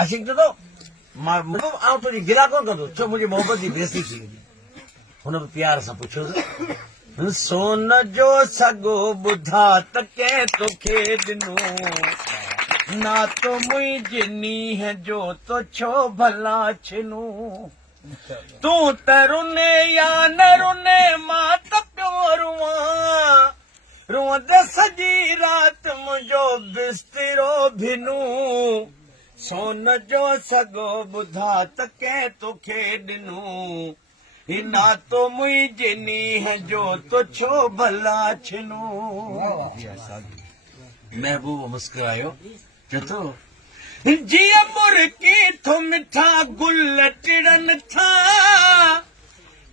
आशिक तो मतलब आउं तुझी गिरा कोन कंदो छो मुंहिंजी मोहबत जी बेइज़ती थी वेंदी हुन बि प्यार सां पुछियो सोन जो सॻो ॿुधा त कंहिं तोखे ॾिनो ना तो मुंहिंजे नींहं जो तो छो भला छिनो तूं त रुने या न रुने मां त पियो रुआं रुअंदे सॼी राति मुंहिंजो बिस्तरो भिनू सोन जो सॻो ॿुधा त कंहिं तोखे ॾिनो ही ना तो मुंहिंजे नींहं जो तो छो भला छिनो महबूब मुस्कुरायो चतो जीअं मुर्की थो मिठा गुल टिड़नि था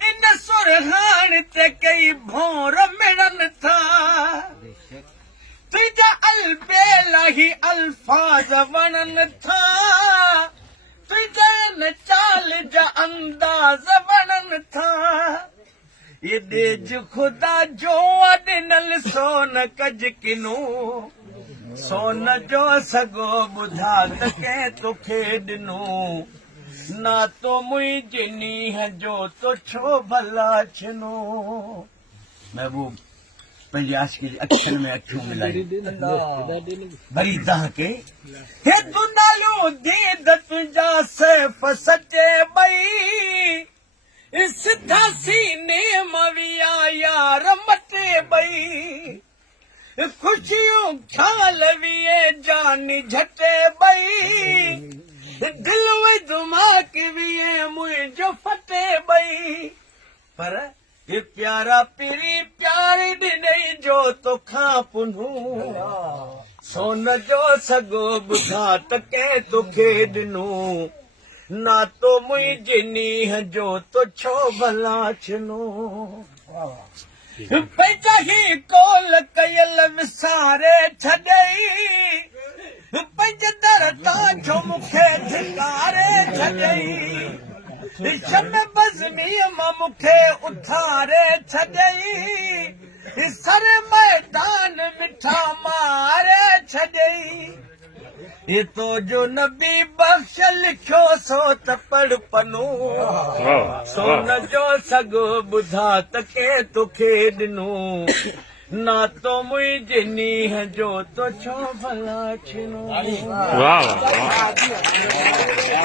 इन सुरहाण ते कई भोर मिड़नि था तुंहिंजा अलबेला ही अल्फाज़ वणनि था तुंहिंजा इन चाल जा अंदाज़ वणनि था ये ॾेज ख़ुदा जो ॾिनल सोन कज किनो सोन जो सॻो ॿुधा त कंहिं तोखे ॾिनो ना तो मुंहिंजे नींहं जो तो छो भला छिनो महबूब पंहिंजी आशिकी जी अखियुनि में अखियूं मिलाई भरी दहके हे दुनालियूं दीद तुंहिंजा सैफ़ सचे ॿई सिधा सीने मविया यार मटे ॿई खुशियूं ख़्याल विए जानी झटे ॿई दिल में दिमाग़ विए मुंहिंजो फटे ॿई पर ये प्यारा पिरी प्यारी ॾिनई जो तोखां पुनू सोन जो सॻो ॿुधा त कंहिं तोखे ॾिनो ना तो मुंहिंजे नींहं जो तो छो भला छिनो पंहिंजा ही कोल कयल विसारे छॾई पंहिंजे दर तां छो मूंखे धिकारे छॾई शम बज़मीअ मां मूंखे उथारे छॾई सर मैदान मिठा मारे छॾई ये तो जो नबी बख्श लिखियो सो त पढ़ पनो सोन जो सॻो ॿुधा त कंहिं तोखे ॾिनो ना तो मुंहिंजे नींहं जो तो छो भला छिनो